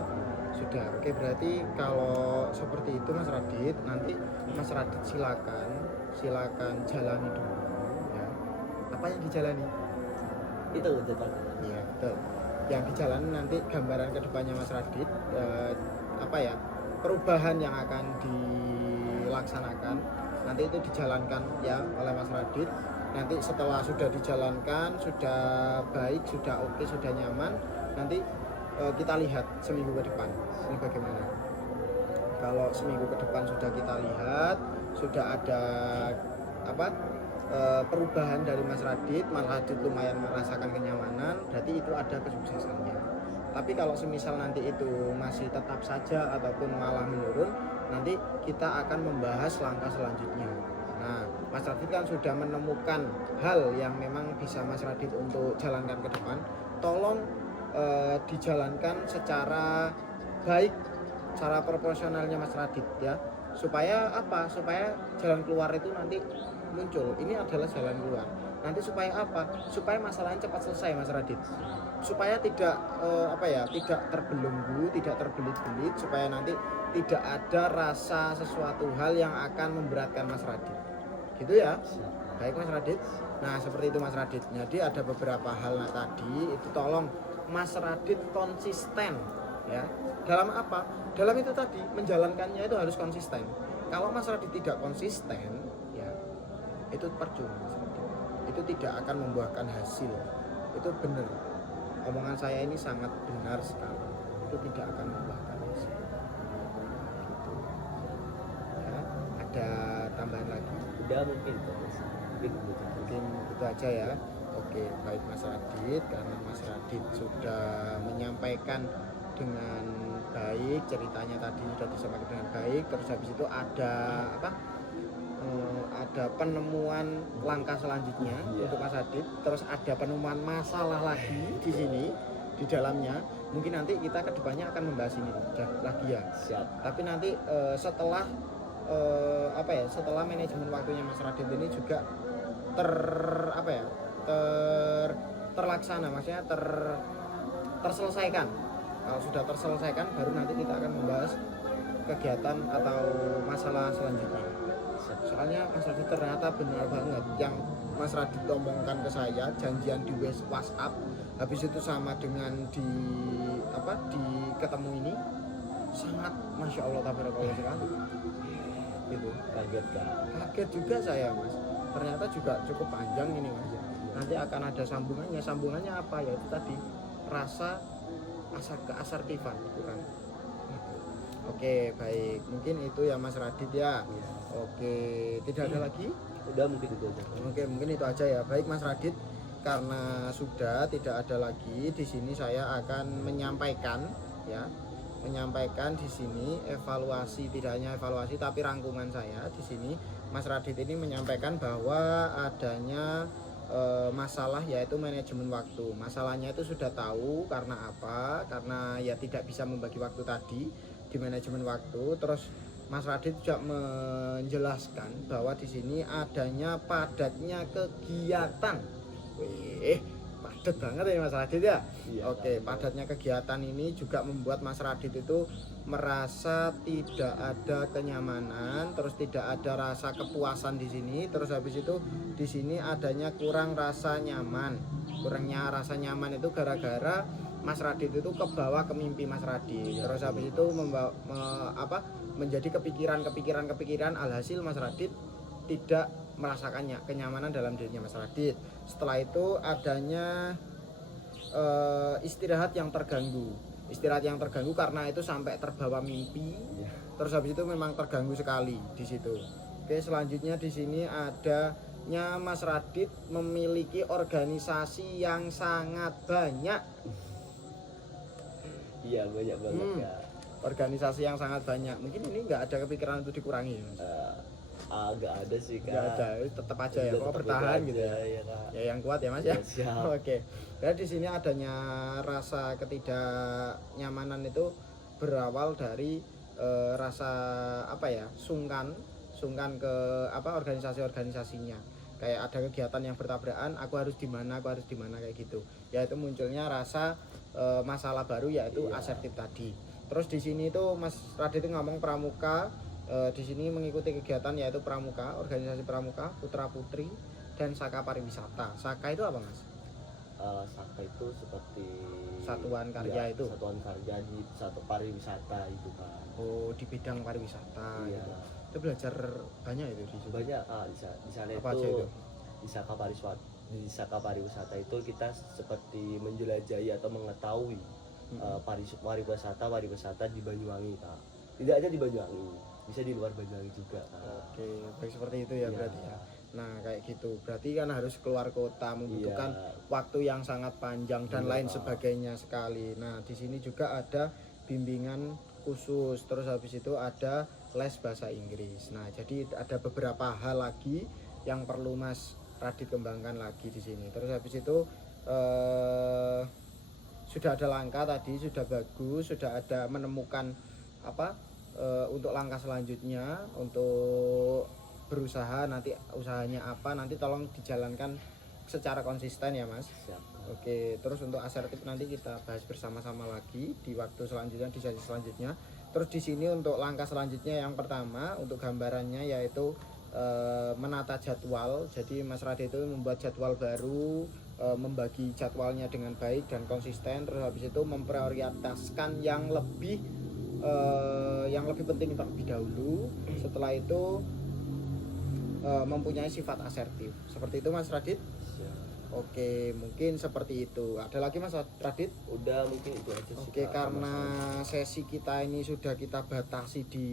Sudah. Oke, berarti kalau seperti itu Mas Radit, nanti Mas Radit silakan jalani dulu ya. Apa yang dijalani? Itu jadwal. Iya, betul. Yang dijalani nanti gambaran kedepannya Mas Radit, perubahan yang akan dilaksanakan nanti itu dijalankan ya oleh Mas Radit. Nanti setelah sudah dijalankan, sudah baik, sudah oke, sudah nyaman, nanti kita lihat seminggu ke depan ini bagaimana. Kalau seminggu ke depan sudah kita lihat, sudah ada perubahan dari Mas Radit lumayan merasakan kenyamanan, berarti itu ada kesuksesannya. Tapi kalau semisal nanti itu masih tetap saja ataupun malah menurun, nanti kita akan membahas langkah selanjutnya. Nah, Mas Radit kan sudah menemukan hal yang memang bisa Mas Radit untuk jalankan ke depan. Tolong dijalankan secara baik, cara proporsionalnya Mas Radit ya. Supaya apa? Supaya jalan keluar itu nanti muncul. Ini adalah jalan keluar. Nanti supaya apa? Supaya masalahnya cepat selesai Mas Radit. Supaya tidak tidak terbelenggu, tidak terbelit-belit, supaya nanti tidak ada rasa sesuatu hal yang akan memberatkan Mas Radit. Gitu ya. Baik Mas Radit. Nah, seperti itu Mas Radit. Jadi ada beberapa hal tadi itu tolong Mas Radit konsisten ya. Dalam apa? Dalam itu tadi menjalankannya itu harus konsisten. Kalau Mas Radit tidak konsisten ya, itu percuma Mas Radit. Itu tidak akan membuahkan hasil. Itu benar. Omongan saya ini sangat benar sekali. Itu tidak akan membuahkan hasil. Gitu. Ya, ada tambahan lagi? Udah mungkin itu aja ya. Oke, baik Mas Radit, karena Mas Radit sudah menyampaikan dengan baik ceritanya tadi, sudah disampaikan dengan baik. Terus habis itu ada ada penemuan langkah selanjutnya untuk Mas Radit. Terus ada penemuan masalah lagi di sini di dalamnya. Mungkin nanti kita kedepannya akan membahas ini lagi ya. Siap. Tapi nanti setelah setelah manajemen waktunya Mas Radit ini juga terlaksana, maksudnya terselesaikan. Kalau sudah terselesaikan, baru nanti kita akan membahas kegiatan atau masalah selanjutnya. Soalnya Mas Radit ternyata benar banget yang Mas Radit omongkan ke saya, janjian di WhatsApp, habis itu sama dengan di ketemu ini, sangat Masya Allah tabarakallah sekali. Gitu. Kaget juga saya Mas. Ternyata juga cukup panjang ini Mas. Nanti akan ada sambungannya apa ya, itu tadi rasa keasertifan kurang. Oke, baik, mungkin itu ya Mas Radit ya. Oke, tidak ada lagi? Udah, mungkin itu aja. Oke, mungkin itu aja ya. Baik Mas Radit, karena sudah tidak ada lagi, di sini saya akan menyampaikan di sini evaluasi, tidak hanya evaluasi tapi rangkuman saya di sini. Mas Radit ini menyampaikan bahwa adanya masalah yaitu manajemen waktu. Masalahnya itu sudah tahu karena apa? Karena ya tidak bisa membagi waktu tadi di manajemen waktu. Terus Mas Radit juga menjelaskan bahwa di sini adanya padatnya kegiatan. Padat banget ya Mas Radit ya. Iya, Oke, padatnya kegiatan ini juga membuat Mas Radit itu merasa tidak ada kenyamanan, terus tidak ada rasa kepuasan di sini. Terus habis itu di sini adanya kurang rasa nyaman. Kurangnya rasa nyaman itu gara-gara Mas Radit itu kebawa ke mimpi Mas Radit. Terus habis itu menjadi kepikiran alhasil Mas Radit tidak merasakan kenyamanan dalam dirinya Mas Radit. Setelah itu adanya istirahat yang terganggu. Istirahat yang terganggu karena itu sampai terbawa mimpi. Terus habis itu memang terganggu sekali di situ. Oke, selanjutnya di sini adanya Mas Radit memiliki organisasi yang sangat banyak. Iya, banyak banget ya. Organisasi yang sangat banyak. Mungkin ini nggak ada kepikiran untuk dikurangi, Mas? Agak ada sih Kak. Nggak ada, tetap aja ya. Udah, Kok tetap bertahan itu gitu aja, ya? ya, Kak. Ya yang kuat ya Mas ya. Ya, siap. Oke. Dan di sini adanya rasa ketidaknyamanan itu berawal dari rasa apa ya? Sungkan ke apa organisasi-organisasinya. Kayak ada kegiatan yang bertabrakan, aku harus di mana kayak gitu. Yaitu munculnya rasa masalah baru yaitu Iya. asertif tadi. Terus di sini tuh Mas Radit itu ngomong pramuka. Di sini mengikuti kegiatan yaitu pramuka, organisasi pramuka, putra putri dan Saka pariwisata. Saka itu apa Mas? Saka itu seperti Satuan karya itu? Satuan karya di satu pariwisata itu kan. Oh, di bidang pariwisata Iya. gitu. Itu belajar banyak itu di situ. Banyak di sana Apa aja itu? di Saka pariwisata itu kita seperti menjelajahi atau mengetahui pariwisata di Banyuwangi Kak. Tidak hanya di Banyuwangi, bisa di luar Banyuwangi juga Kak. Oke, baik seperti itu ya Iya. berarti ya. Nah, kayak gitu. Berarti kan harus keluar kota, membutuhkan Iya. waktu yang sangat panjang dan Iya, lain Pak. sebagainya sekali. Nah, di sini juga ada bimbingan khusus. Terus habis itu ada les bahasa Inggris. Nah, jadi ada beberapa hal lagi yang perlu Mas Radit kembangkan lagi di sini. Terus habis itu sudah ada langkah tadi, sudah bagus, sudah ada menemukan apa untuk langkah selanjutnya untuk berusaha, nanti usahanya apa, nanti tolong dijalankan secara konsisten ya Mas. Siap. Oke, terus untuk asertif nanti kita bahas bersama-sama lagi di waktu selanjutnya, di sesi selanjutnya. Terus di sini untuk langkah selanjutnya yang pertama untuk gambarannya yaitu menata jadwal. Jadi Mas Radit itu membuat jadwal baru, membagi jadwalnya dengan baik dan konsisten. Terus habis itu memprioritaskan yang lebih penting terlebih dahulu. Setelah itu mempunyai sifat asertif. Seperti itu Mas Radit. Siap. Oke, mungkin seperti itu. Ada lagi Mas Radit? Udah, mungkin itu aja sih Oke, Kak, karena sama-sama. sesi kita ini sudah kita batasi di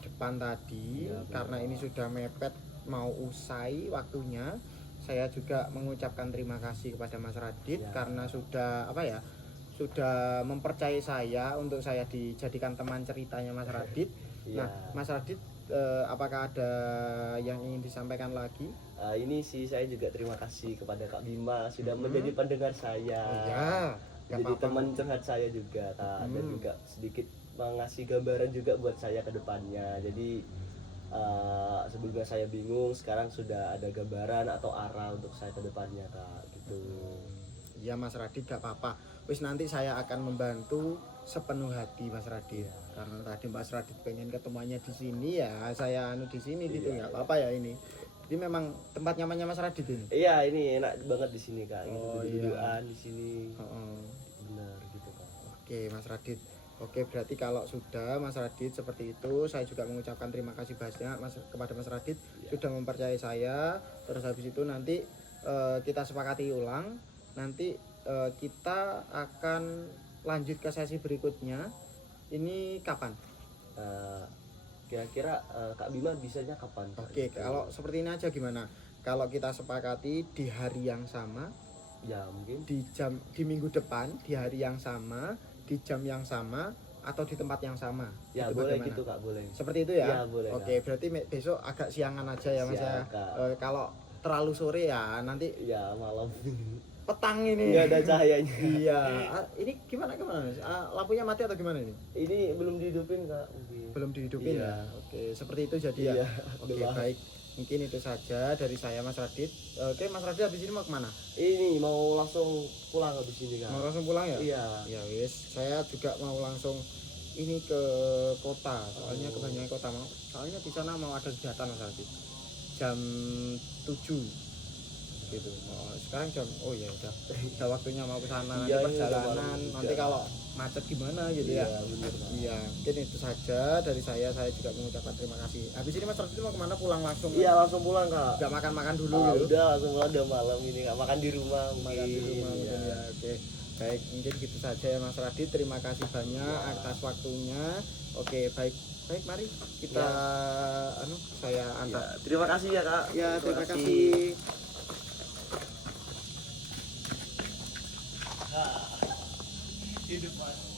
depan tadi, Iya, benar. karena ini sudah mepet mau usai waktunya. Saya juga mengucapkan terima kasih kepada Mas Radit Ya. karena sudah sudah mempercayai saya untuk saya dijadikan teman ceritanya Mas Radit. Iya. Nah, Mas Radit, apakah ada yang ingin disampaikan lagi? Ini sih saya juga terima kasih kepada Kak Bima sudah menjadi pendengar saya. Oh iya, nggak Jadi apa-apa. teman curhat saya juga Kak, dan juga sedikit mengasih gambaran juga buat saya ke depannya. Jadi sebelumnya saya bingung, sekarang sudah ada gambaran atau arah untuk saya ke depannya Kak, gitu. Ya Mas Radit, gak apa-apa. Wis nanti saya akan membantu sepenuh hati Mas Radit. Karena tadi Mas Radit pengen ketemuannya di sini ya, saya di sini gitu, nggak apa-apa ya ini. Jadi memang tempat nyamannya Mas Radit ini. Iya, ini enak banget di sini Kak. Oh, Gitu, iya. dudukan di sini. Oh, Benar gitu Kak. oke Mas Radit. Oke, berarti kalau sudah Mas Radit seperti itu, saya juga mengucapkan terima kasih kepada Mas Radit sudah mempercayai saya. Terus habis itu nanti kita sepakati ulang. Nanti kita akan lanjut ke sesi berikutnya. Ini kapan? Kira-kira Kak Bima bisanya kapan Kak? Oke, Gitu. kalau seperti ini aja gimana? Kalau kita sepakati di hari yang sama, Ya mungkin di minggu depan, di hari yang sama, di jam yang sama, atau di tempat yang sama. ya Itu boleh bagaimana? gitu Kak, boleh. Seperti itu ya? Ya, boleh, Oke, berarti besok agak siangan aja ya Mas ya. Siap, Kak. Kalau terlalu sore ya nanti Ya malam. petang ini. Nggak ada cahayanya. Iya. Ini gimana Mas? Lampunya mati atau gimana ini? Ini belum dihidupin Kak, mungkin. Belum dihidupin Iya. ya? Oke, seperti itu jadi Iya, ya. Oke, udah. baik. Mungkin itu saja dari saya Mas Radit. Oke, Mas Radit habis ini mau kemana? Ini mau langsung pulang habis ini Kak. Mau langsung pulang ya? Iya. Ya wis, saya juga mau langsung ini ke kota. Soalnya Oh. kebanyakan kota mau. Soalnya di sana mau ada kegiatan Mas Radit. Jam 7. gitu. Sekarang jam udah waktunya mau ke sana. Iya, Nanti ini udah perjalanan malam nanti juga. kalau macet gimana gitu Iya, ya. bener Pak. Iya, mungkin itu saja dari saya juga mengucapkan terima kasih. Habis ini Mas Raffi mau kemana, pulang langsung? Iya, langsung pulang Kak. Nggak makan-makan dulu Ah, gitu? udah langsung pulang, udah malam ini nggak makan di rumah Makan di rumah mungkin, mungkin ya. Oke. Baik, mungkin gitu saja ya Mas Radit. Terima kasih banyak atas waktunya. Oke, baik. Baik, mari kita saya Ya, antar. terima kasih ya Kak. Ya, terima kasih. Hidup Mas.